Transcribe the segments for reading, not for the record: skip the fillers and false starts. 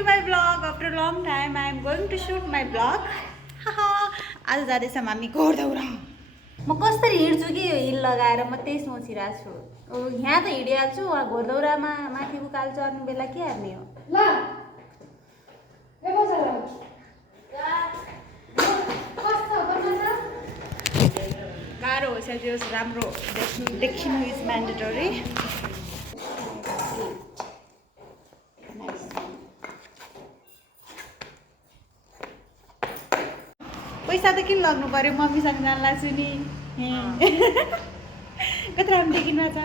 to my vlog. After a long time, I am going to shoot my vlog. आज जाँदैछौँ हामी घोडदौरा. म कसरी हिँड्छु कि यो हिल लगाएर म त्यही सोचिरहेको छु. यहाँ त हिँडिहाल्छु, घोडदौरामा माथि उकालो चढ्ने बेला के हार्ने हो. ल गाह्रो होस् त्यो राम्रो देखिनु इज म्यान्डेटरी. पैसा त किन लाग्नु पर्यो, मम्मीसँग जान लाग्छु नि. कति राम्रो देखिनु छ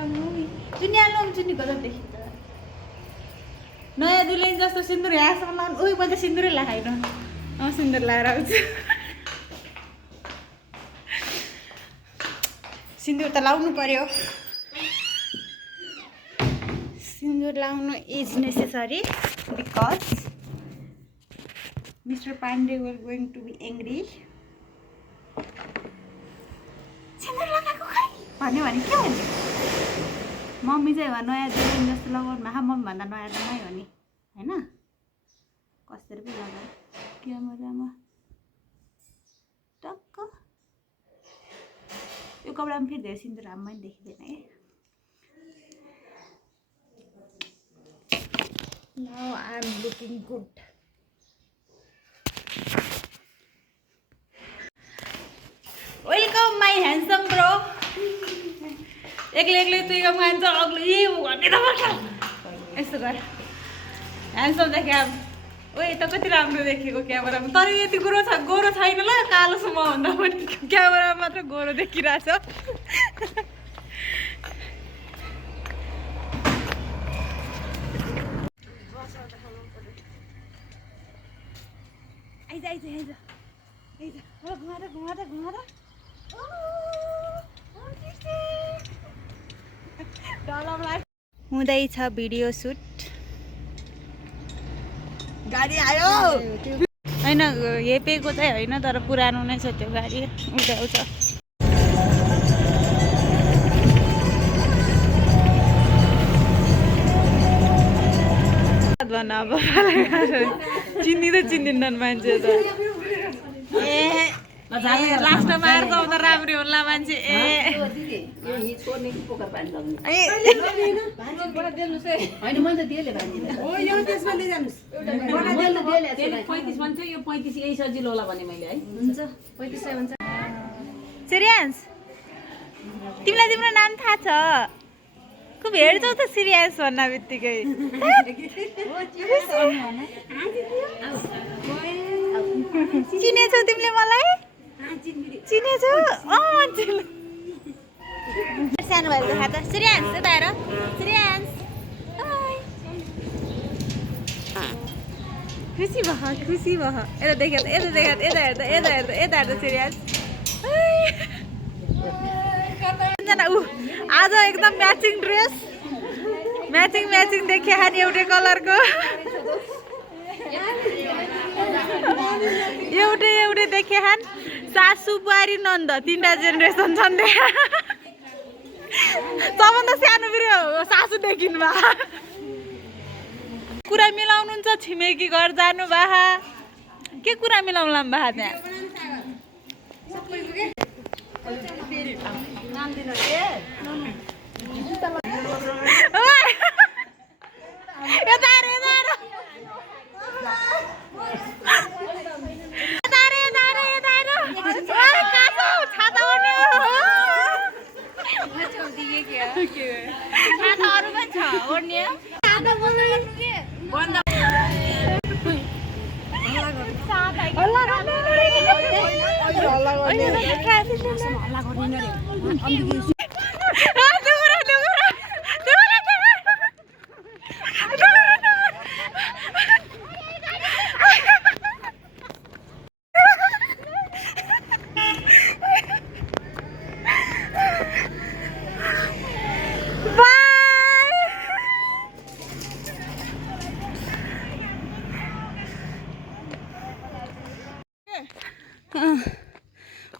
जुनी हाल्नु जुनी गजब देखिन्छ. नयाँ दुलैन जस्तो सिन्दुर यहाँसम्म लाउनु. ओइ म त सिन्दुरै लगाइन. सिन्दुर लगाएर आउँछु. सिन्दुर त लाउनु पर्यो. सिन्दुर लाउनु is necessary because Mr. Pandey was going to be angry. सिन्दुर लगाएको खै भन्यो भने के हुन्छ. मम्मी चाहिँ नयाँ दुलैन जस्तो लगाउनु मा मम्मी भन्दा नयाँ त नै हो नि हैन. कसरी पो लगायो क्यामेरामा टक्क. यो कपडामा फेरि धेरै सिन्दुर हाम्मै देखिँदैन है. Now I am looking good. Welcome my handsome bro. एक्लै तु यो मान्छे अग्लो ए भन्ने त पर्छ. यस्तो गर. ह्यान्डसम देख्या. ओए त कति राम्रो देखेको क्यामेरामा. तर यति गोरो छैन ल. कालो सुमा भन्दा पनि क्यामेरामा मात्र गोरो देखिरहेछ. हुँदैछ भिडियो सुट. गाडी आयो हैन. हेपेको चाहिँ होइन तर पुरानो नै छ त्यो गाडी. उठाउँछ भन. अब चिन्नी त चिन्दिनन् मान्छे त. ए लास्टमा अर्को आउँदा राम्री होला मान्छे. सिरियन्स तिमीलाई तिम्रो नाम थाहा छ. खुब हेर्छौ त सिरियन्स भन्न बित्तिकै. चिनेछौ तिमीले मलाई. चिनेछौ सानो भएको थाहा त. सिरियन्स यता हेर. सिरियन्स खुसी भयो. यता देख्यो त यता देख्यो यता हेर्दा यता हेर्दा यता हेर्दा सिरियन्स. आज एकदम म्याचिङ ड्रेस. म्याचिङ देखियो नि एउटै कलरको. एउटै देखे हान. सासु बुहारी नन्द तीनटा जेनेरेसन छन्. सबभन्दा सानो फेरि सासु देखिनु भा. कुरा मिलाउनुहुन्छ छिमेकी घर जानु भा. के कुरा मिलाउला भा त्यहाँ.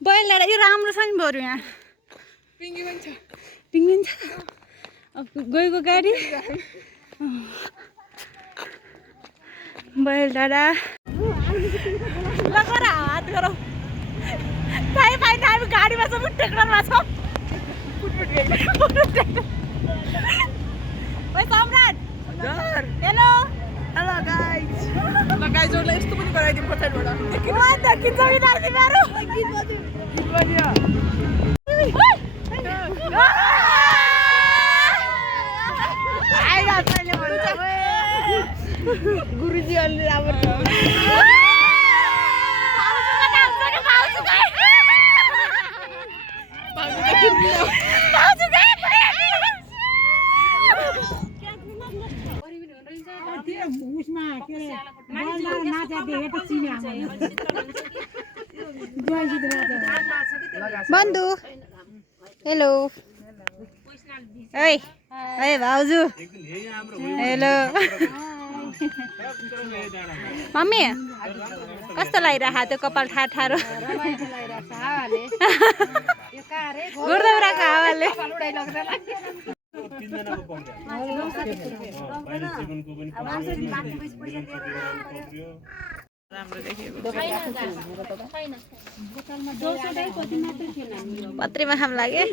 बैल यो राम्रो छ नि बरु. यहाँ पिङ्गिन छ. अब गएको गाडी बैल दादा लगर हात गरौ ताई पाइन हामी गाडीमा छौँ टेक्नरमा छौँ ओइ सम्राट हेलो हेलो गाइज ल गाइजहरुलाई यस्तो पनि गराइदिउँ पछाडिबाट वाट द किन जमिन आदि मारो गीत बज्यो आइरा तैले भन्छ गुरुजी अलि राम्रो बन्धु हेलो ओइ ओइ भाउजू हेलो मम्मी कस्तो लागिरहेको त्यो कपाल ठाडो गुर्दौराको हावाले पत्रीमा खाम लागे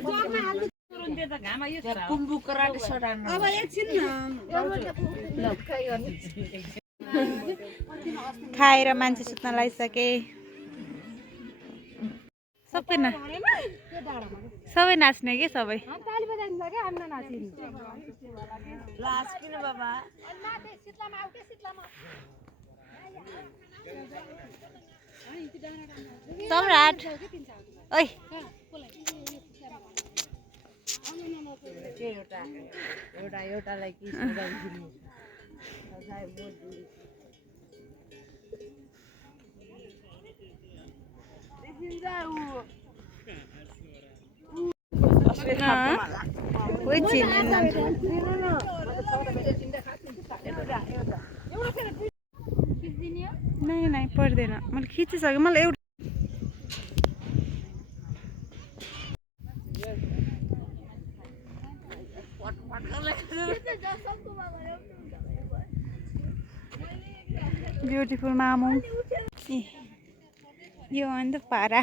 खाएर मान्छे सुत्न लागिसके सबै नाच्ने के सबै सम्राट ओइ एउटालाई कि नै पर्दैन मैले खिचिसकेँ मलाई एउटा ब्युटिफुल मामु यो हो नि त पारा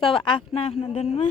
सब आफ्नो आफ्नो धुनमा